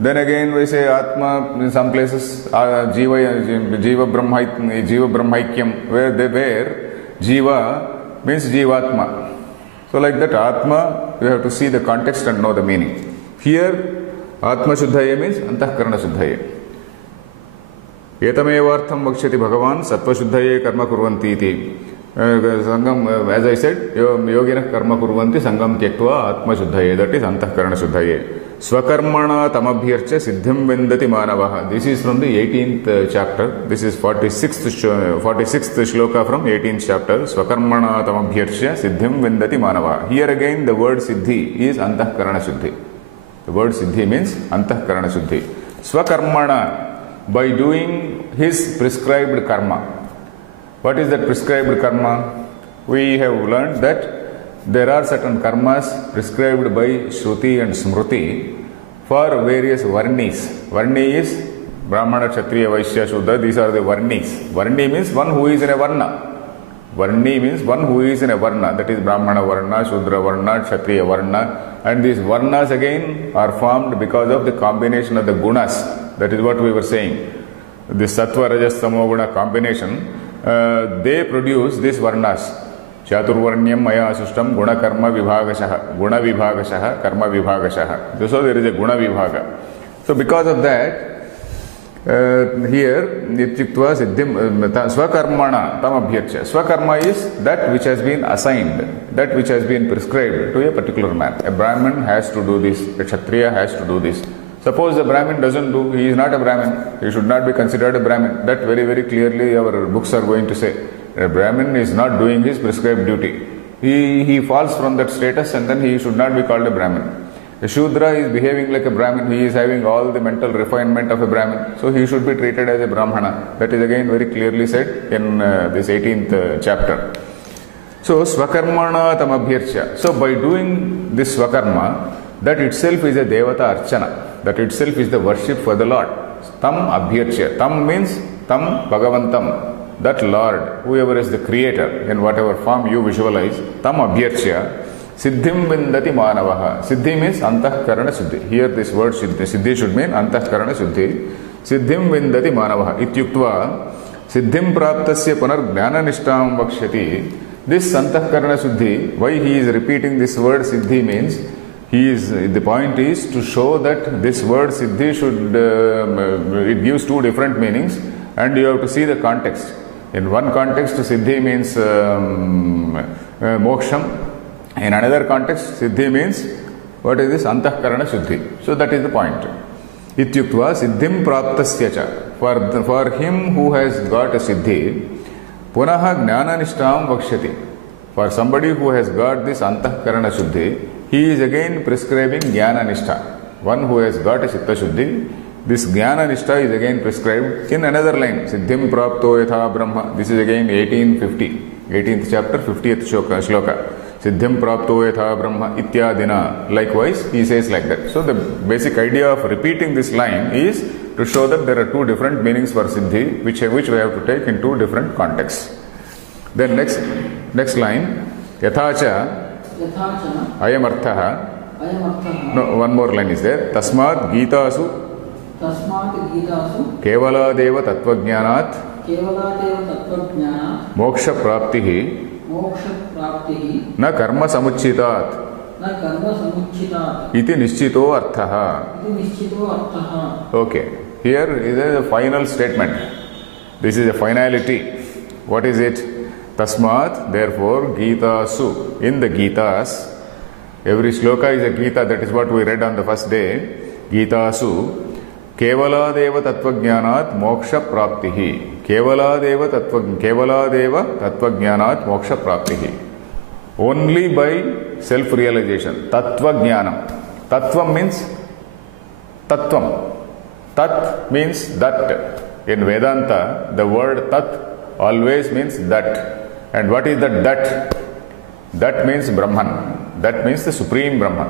Then again we say Atma in some places, Jiva Brahmaikyam, where Jiva means Jivatma. So like that Atma, you have to see the context and know the meaning. Here, Atma Shuddhaya means Antahkarana Shuddhaya. Etamevartham Vakshati Bhagavan Sattva Shuddhaye Karma Kurvanti iti. Sangam, as I said, Yogina Karma Kurvanti Sangam Tyaktva Atma Shuddhaye, that is Antahkarana Shuddhaye. Swakarmana Tamabhyarcha Siddhim Vendati Manavaha. This is from the 18th chapter. This is 46th shloka from 18th chapter. Swakarmana Tamabhyarcha Siddhim Vendati Manavaha. Here again the word Siddhi is Antahkarana Shuddhi. The word Siddhi means Antahkarana Shuddhi. Swakarmana, by doing his prescribed karma. What is that prescribed karma? We have learned that there are certain karmas prescribed by Shruti and Smruti for various varnis. Varni is Brahmana, Kshatriya, Vaishya, Shudra. These are the varnis. Varni means one who is in a varna. Varni means one who is in a varna. That is Brahmana Varna, Shudra Varna, Kshatriya Varna. And these varnas again are formed because of the combination of the gunas. That is what we were saying. The Sattva, Rajas, Tamo Guna combination, they produce these varnas. Chaturvarnyam Maya Asustam Guna Karma Vibhagashaha. Guna Vibhagashaha, Karma Vibhagashaha. So there is a Guna Vibhaga. So because of that, here, Nityiktva Siddhim Swakarmana Tamabhyarcha. Swakarma is that which has been assigned, that which has been prescribed to a particular man. A Brahmin has to do this, a Kshatriya has to do this. Suppose the Brahmin doesn't do, he is not a Brahmin, he should not be considered a Brahmin. That very, very clearly our books are going to say. A Brahmin is not doing his prescribed duty. He falls from that status and then he should not be called a Brahmin. A Shudra is behaving like a Brahmin, he is having all the mental refinement of a Brahmin, so he should be treated as a Brahmana. That is again very clearly said in this 18th chapter. So, Swakarmana Tamabhyarcha. So, by doing this Swakarma, that itself is a Devata Archana. That itself is the worship for the Lord. Tam Abhyarcha. Tam means Tam Bhagavantam. That Lord, whoever is the creator, in whatever form you visualize, Tam Abhyarcha. Siddhim Vindati Manavaha. Siddhi means Antahkarana Siddhi. Here this word Siddhi should mean Antahkarana Siddhi. Siddhim Vindati Manavaha. Ityuktva Siddhim Praptasya Punar Jnana Nishtam Vakshyati. This Antahkarana Siddhi, why he is repeating this word Siddhi means, the point is to show that this word Siddhi should, it gives two different meanings and you have to see the context. In one context, Siddhi means Moksham. In another context, Siddhi means, what is this? Antahkarana Siddhi. So that is the point. Ityuktva Siddhim Praptasya. For him who has got a Siddhi, Punaha Jnana Nishtam Vakshyati. For somebody who has got this Antahkarana Siddhi, he is again prescribing Jnana Nishtha. One who has got a Chitta Shuddhi, this Jnana Nishtha is again prescribed in another line. Siddhim Prapto Yatha Brahma. This is again 1850. 18th chapter, 50th shloka. Siddhim Prapto Yatha Brahma Ityadina. Likewise, he says like that. So the basic idea of repeating this line is to show that there are two different meanings for Siddhi, which we have to take in two different contexts. Then next line. Yathacha Ayam Arthaha. No, one more line is there. Tasmat Gitasu Kevala Deva Tattvajnanat Moksha Praptihi Na Karma Samuchitat Iti Nishchito Arthaha. Okay, here is a final statement. This is a finality. What is it? Tasmat, therefore, Gita Su. In the Gitas, every shloka is a Gita, that is what we read on the first day. Gita Su. Kevala Deva Tattvajnanat Moksha Praptihi. Kevala Deva Tattvajnanat Moksha Praptihi. Only by self-realization. Tattvajnanam. Tattvam means Tattvam. Tat means that. In Vedanta, the word Tat always means that. And what is that? That means Brahman. That means the Supreme Brahman.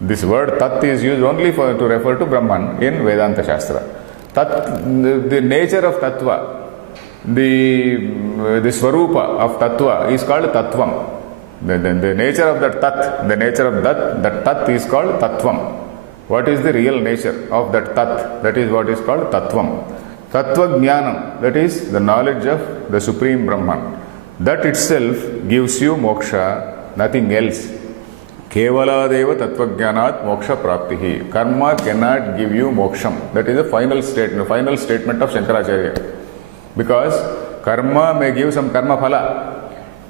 This word Tat is used only to refer to Brahman in Vedanta Shastra. Tat, the nature of Tattva, the Swarupa of Tattva is called Tattvam. The nature of that Tat, the nature of that Tat is called Tattvam. What is the real nature of that Tat? That is what is called Tattvam. Tattva Jnanam, that is the knowledge of the Supreme Brahman. That itself gives you moksha, nothing else. Kevaladeva Tattva Jnanat moksha praptihi. Karma cannot give you moksham. That is the final statement of Shankaracharya. Because karma may give some karma phala.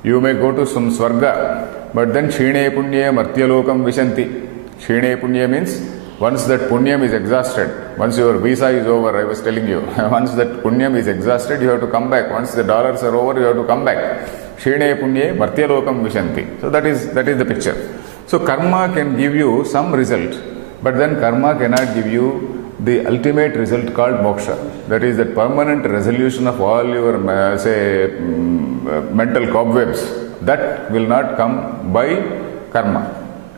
You may go to some swarga, but then Shine Punye Martyalokam Vishanti. Shine Punye means once that punyam is exhausted, once your visa is over, I was telling you, once that punyam is exhausted, you have to come back. Once the dollars are over, you have to come back. Shine Punye Martyalokam Vishanti. So that is the picture. So karma can give you some result, but then karma cannot give you the ultimate result called moksha. That is the permanent resolution of all your, mental cobwebs. That will not come by karma.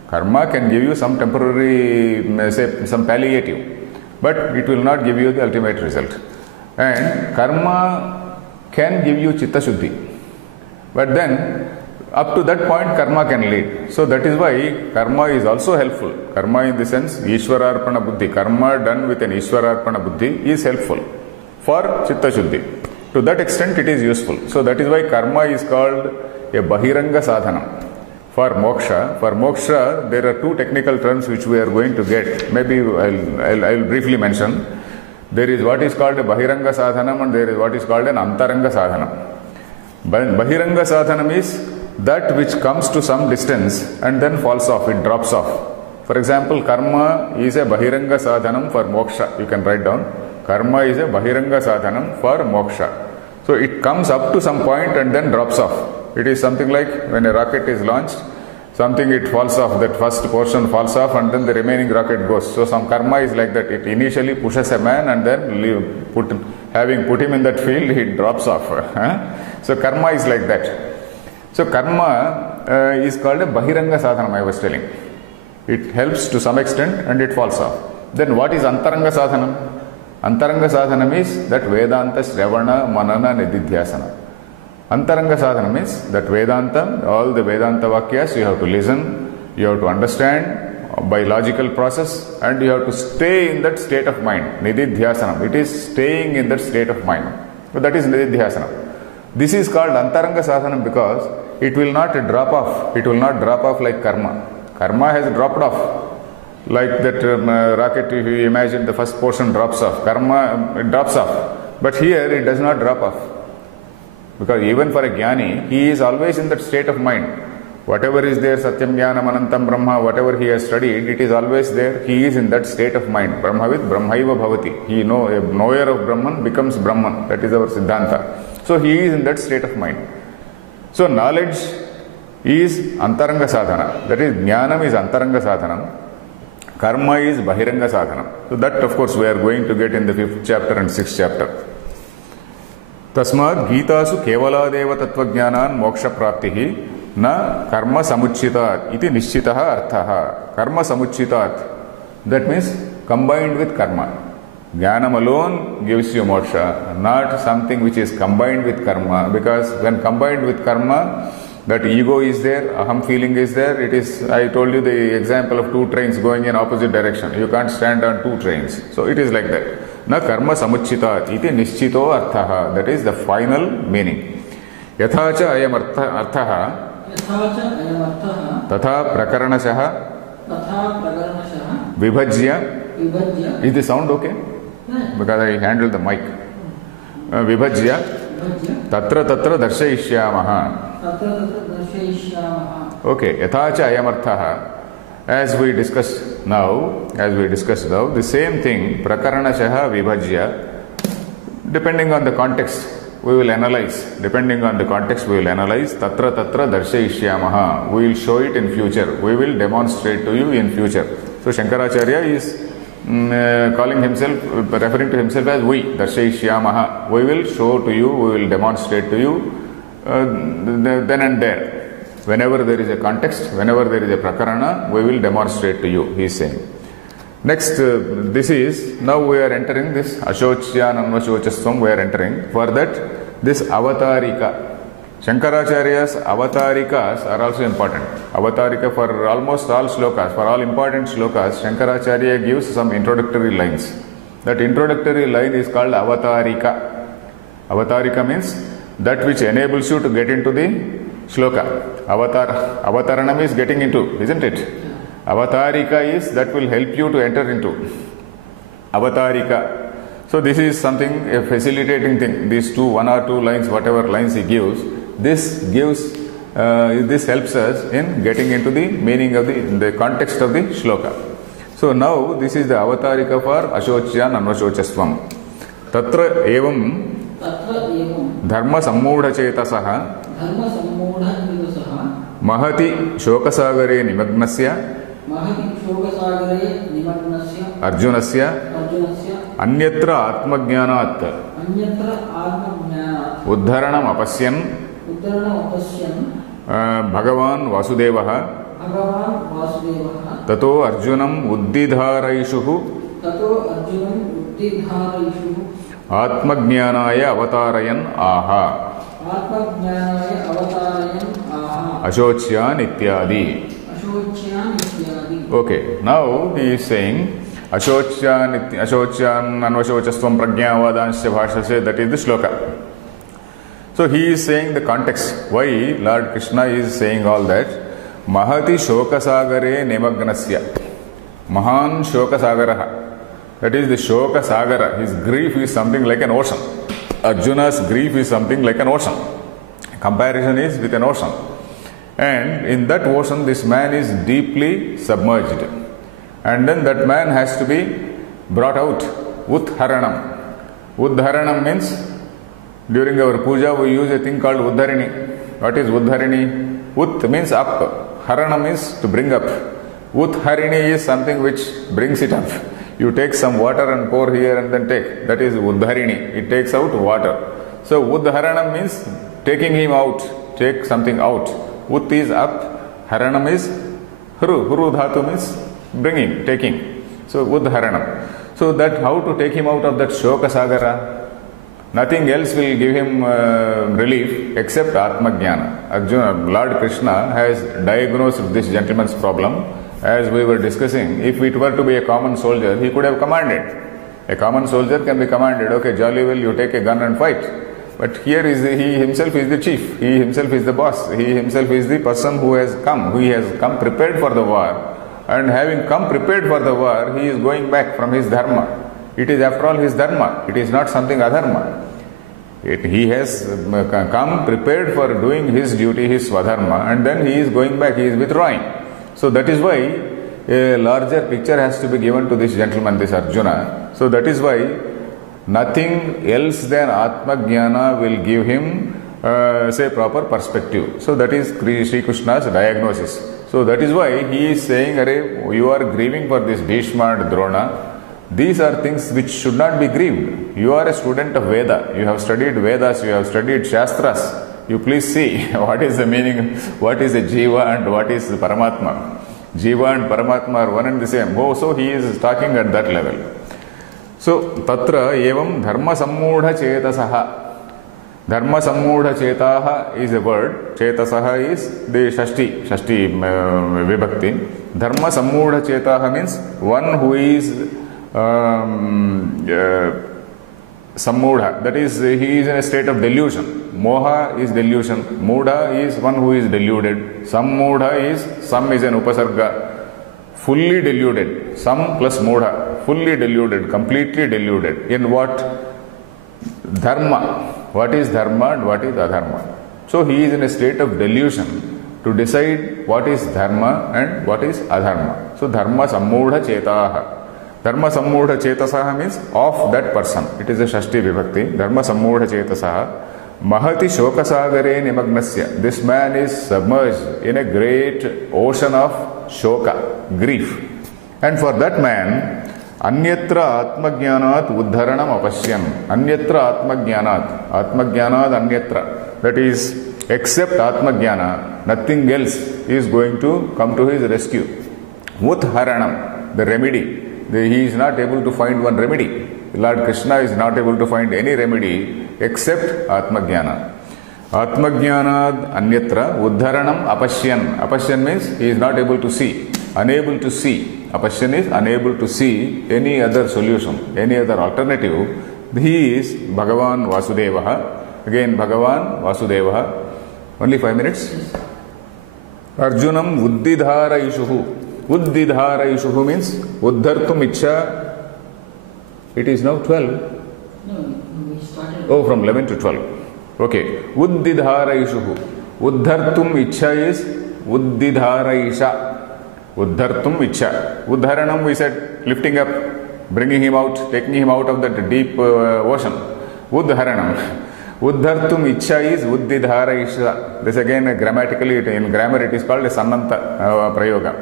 Karma can give you some temporary, some palliative, but it will not give you the ultimate result. And karma can give you chitta shuddhi. But then, up to that point, karma can lead. So that is why karma is also helpful. Karma in the sense, Ishwararpana Buddhi. Karma done with an Ishwararpana Buddhi is helpful for chitta shuddhi. To that extent, it is useful. So that is why karma is called a Bahiranga Sadhanam. For moksha, there are two technical terms which we are going to get. Maybe I'll briefly mention. There is what is called a Bahiranga Sadhanam and there is what is called an Antaranga Sadhanam. Bahiranga Sadhanam is that which comes to some distance and then falls off, it drops off. For example, karma is a Bahiranga Sadhanam for moksha. You can write down. Karma is a Bahiranga Sadhanam for moksha. So it comes up to some point and then drops off. It is something like when a rocket is launched, it falls off, that first portion falls off and then the remaining rocket goes. So some karma is like that. It initially pushes a man and then having put him in that field, he drops off. So karma is like that. So karma is called a Bahiranga Sadhanam, I was telling. It helps to some extent and it falls off. Then what is Antaranga Sadhanam? Antaranga Sadhanam is that Vedanta Sravana Manana Nididhyasana. Antaranga Sadhanam means that Vedanta, all the Vedanta Vakyas, you have to listen, you have to understand by logical process and you have to stay in that state of mind. Nididhyasanam. It is staying in that state of mind. So that is Nididhyasanam. This is called Antaranga Sadhanam because it will not drop off. It will not drop off like karma. Karma has dropped off. Like that rocket, if you imagine the first portion drops off. Karma, it drops off. But here it does not drop off. Because even for a jnani, he is always in that state of mind. Whatever is there, Satyam Jnanam Anantam Brahma, whatever he has studied, it is always there. He is in that state of mind. Brahmavid Brahmaiva Bhavati. A knower of Brahman becomes Brahman. That is our Siddhanta. So he is in that state of mind. So knowledge is Antaranga Sadhana. That is, Jnanam is Antaranga Sadhanam. Karma is Bahiranga Sadhanam. So that of course we are going to get in the 5th chapter and 6th chapter. Tasmad Gitasu Kevaladeva Tattvajnanan Moksha Praptihi Na Karma Samuchitat Iti Nishchitaha Arthaha. Karma Samuchitat. That means combined with karma. Jnanam alone gives you moksha, not something which is combined with karma. Because when combined with karma, that ego is there, aham feeling is there. It is, I told you the example of two trains going in opposite direction. You can't stand on two trains. So it is like that. Na karma samuchitat iti nischito arthaha. That is the final meaning. Yathacha ayam arthaha tatha prakaranashaha vibhajya. Is the sound okay? Because I handle the mic. Vibhajya tatra darshayishyamaha. Okay, yathacha ayamarthaha. As we discussed now, the same thing, prakaranashaha vibhajya, depending on the context, we will analyze. Tatra darshayishyamaha. We will show it in future. We will demonstrate to you in future. So Shankaracharya is calling himself, referring to himself as we, darshayishyamaha. We will show to you, we will demonstrate to you then and there. Whenever there is a context, whenever there is a prakarana, we will demonstrate to you, he is saying. Next, this is, now we are entering this Ashochya Nanvashochastvam, we are entering. For that, this Avatarika. Shankaracharya's Avatarikas are also important. Avatarika for almost all slokas, for all important slokas, Shankaracharya gives some introductory lines. That introductory line is called Avatarika. Avatarika means that which enables you to get into the shloka. Avataranam is getting into, isn't it? Avatarika is that will help you to enter into. Avatarika. So this is something, a facilitating thing. These one or two lines, whatever lines he gives, this helps us in getting into the meaning of the context of the shloka. So now this is the Avatarika for Ashochya Nanvashochastvam. Tatra evam Dharma Sammudha Chetasaha Mahati Shokasagare Nimagnasya Arjunasya Anyatra Atmajnanat Uddharanam Apasyan Bhagavan Vasudevaha Tato Arjunam Uddidharaishuhu Atmajnanaya Avatarayan Aha Ashochyan Ityadi. Okay, now he is saying Ashochyan Anvashochastvam Prajnavadansya Bhashase, that is the shloka. So he is saying the context, why Lord Krishna is saying all that. Mahati Shokasagare Nimagnasya. Mahan Shokasagaraha. That is the Shokasagara. His grief is something like an ocean. Arjuna's grief is something like an ocean. Comparison is with an ocean. And in that ocean, this man is deeply submerged. And then that man has to be brought out. Uddharanam. Uddharanam means, during our puja, we use a thing called Uddharini. What is Uddharini? Ut means up. Harana means to bring up. Uddharini is something which brings it up. You take some water and pour here and then take. That is Uddharini. It takes out water. So Uddharanam means taking him out. Take something out. Ut is up. Haranam is Huru. Huru dhatu means bringing, taking. So Uddharanam. So that how to take him out of that Shokasagara? Nothing else will give him relief except Atmajnana. Arjuna, Lord Krishna has diagnosed this gentleman's problem. As we were discussing, if it were to be a common soldier, he could have commanded. A common soldier can be commanded, okay, jolly well, you take a gun and fight. But here he himself is the chief, he himself is the boss, he himself is the person who has come prepared for the war. And having come prepared for the war, he is going back from his dharma. It is after all his dharma, it is not something adharma. He has come prepared for doing his duty, his swadharma, and then he is going back, he is withdrawing. So that is why a larger picture has to be given to this gentleman, this Arjuna. So that is why nothing else than Atmajnana will give him, proper perspective. So that is Sri Krishna's diagnosis. So that is why he is saying, Arey, you are grieving for this Bhishma and Drona. These are things which should not be grieved. You are a student of Veda. You have studied Vedas, you have studied Shastras. You please see what is the meaning, what is a Jiva and what is the Paramatma. Jiva and Paramatma are one and the same. Oh, so he is talking at that level. So, Tatra evam Dharma Sammudha Chetasaha. Dharma Sammudha Chetaha is a word. Chetasaha is the Shashti Vibhakti. Dharma Sammudha Chetaha means one who is Sammudha, that is, he is in a state of delusion. Moha is delusion. Mudha is one who is deluded. Sammudha is, sam is an upasarga. Fully deluded. Sam plus mudha. Fully deluded, completely deluded. In what? Dharma. What is dharma and what is adharma? So he is in a state of delusion to decide what is dharma and what is adharma. So dharma sammudha chetaha. Dharma sammudha chetasaha means of that person. It is a Shashti Vibhakti. Dharma sammudha chetasaha. Mahati shokasagare nimagnasya. This man is submerged in a great ocean of shoka, grief. And for that man, anyatra atmajnanat uddharanam apashyan. Anyatra atmajnanat. Atmajnanat anyatra. That is, except Atma Jnana, nothing else is going to come to his rescue. Udharanam, the remedy. He is not able to find one remedy. Lord Krishna is not able to find any remedy except Atma Jnana. Atma Jnanad Anyatra Udharanam Apashyan. Apashyan means he is not able to see, unable to see. Apashyan is unable to see any other solution, any other alternative. He is Bhagavan Vasudevaha. Again, Bhagavan Vasudevaha. Only 5 minutes. Arjunam Uddidhara Ishuhu. Uddidhara Ishuhu means Uddhartum Ichcha. It is now 12. No, we started. Oh, from 11 to 12. Okay. Uddidhara Ishuhu. Uddhartum Ichcha is Uddidhara Isha. Uddhartum Ichcha. Uddharanam we said lifting up, bringing him out, taking him out of that deep ocean. Uddharanam. Uddhartum Ichcha is Uddidhara Isha. This again grammatically, in grammar it is called a Sannanta Prayoga.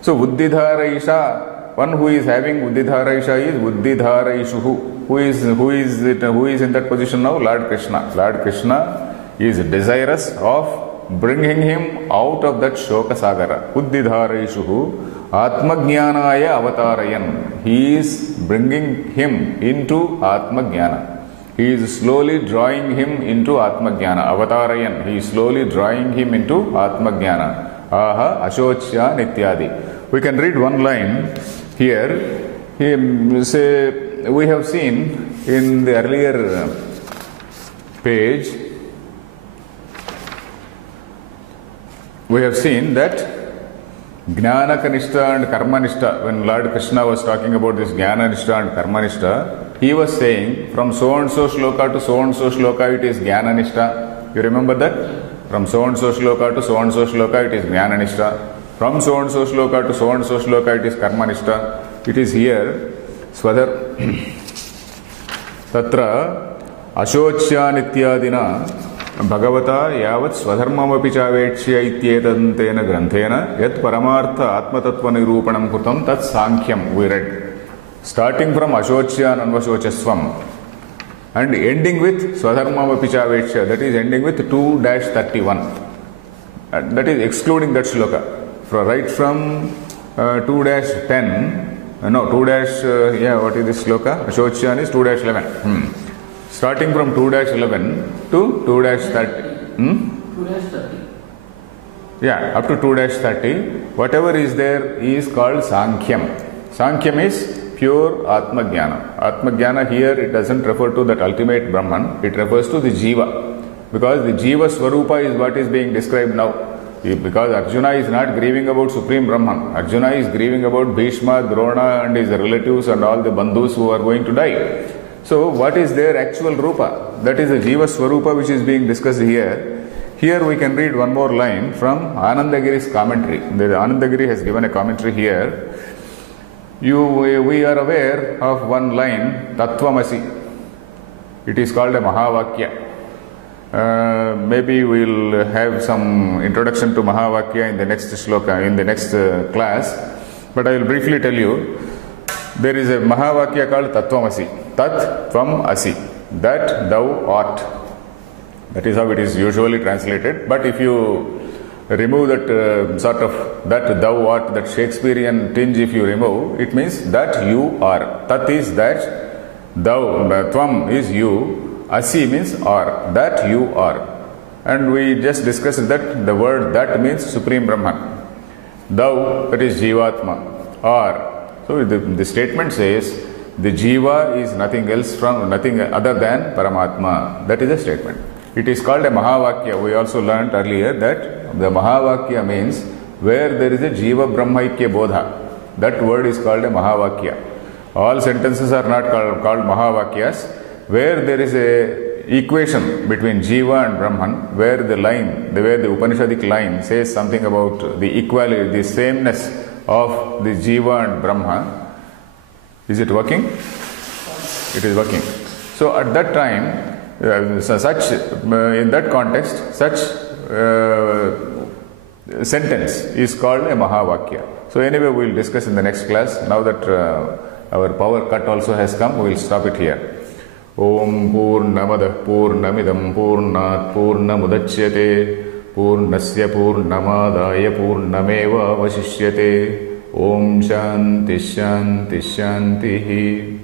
So Uddidhara Isha, one who is having Uddidhara Isha is Uddidhara Ishuhu. Who is in that position now? Lord Krishna. Lord Krishna is desirous of bringing him out of that Shoka Sagara. Uddidhara Ishuhu Atma Jnanaya Avatarayan. He is bringing him into Atma Jnana. He is slowly drawing him into Atma Jnana. Avatarayan. He is slowly drawing him into Atma Jnana. Aha Ashochya Nityadi. We can read one line here. We have seen in the earlier page, we have seen that Jnana Kanishta and Karma Nishta, when Lord Krishna was talking about this Jnana Nishta and Karma Nishta, he was saying from so and so shloka to so and so shloka it is Jnana Nishta. You remember that? From so and so shloka to so and so shloka it is Jnana Nishta. From so and so shloka to so and so shloka it is Karma Nishta. It is here Swadhar Tatra Ashochya Nityadina Bhagavata Yavat Swadharmamapi Chavechya Ityetantena Granthena Yat Paramartha Atmatattva Nirupanam Krutam Tat Sankhya we read. Starting from Ashochya Nanvashochasvam and ending with Swadharmamapi Chavechya, that is ending with 2-31. That is excluding that shloka. Right from 2-10. No, 2- what is this shloka? Ashochyan is 2-11. Starting from 2-11 to 2-30. 2-30. Yeah, up to 2-30. Whatever is there is called Sankhyam. Sankhyam is pure Atma Jnana. Atma Jnana here, it doesn't refer to that ultimate Brahman. It refers to the Jiva. Because the Jiva Swarupa is what is being described now. Because Arjuna is not grieving about Supreme Brahman. Arjuna is grieving about Bhishma, Drona and his relatives and all the bandhus who are going to die. So what is their actual Rupa? That is the Jiva Swarupa which is being discussed here. Here we can read one more line from Anandagiri's commentary. The Anandagiri has given a commentary here. We are aware of one line, Tattvamasi. It is called a Mahavakya. Maybe we will have some introduction to Mahavakya in the next shloka, in the next class. But I will briefly tell you, there is a Mahavakya called Tattvamasi. Tat Tvam Asi. That thou art. That is how it is usually translated. But if you remove that that thou art, that Shakespearean tinge, if you remove, it means that you are. Tat is that, thou, Tvam is you, Asi means are, that you are. And we just discussed that the word that means Supreme Brahman. Thou, that is Jivatma, are. So the statement says the Jiva is nothing other than Paramatma. That is a statement. It is called a Mahavakya. We also learnt earlier that the Mahavakya means where there is a Jiva Brahmaikya Bodha. That word is called a Mahavakya. All sentences are not called Mahavakyas. Where there is a equation between Jiva and Brahman, where the Upanishadic line says something about the equality, the sameness of the Jiva and Brahma. Is it working? It is working. So at that time, in that context, such sentence is called a Mahavakya. So anyway, we will discuss in the next class. Now that our power cut also has come, we will stop it here. Om Purnamadah Purnamidam Purnat Purnamudachyate Purnasya Purnamadaya Purnameva Vasishyate. Om Shanti Shanti Shanti.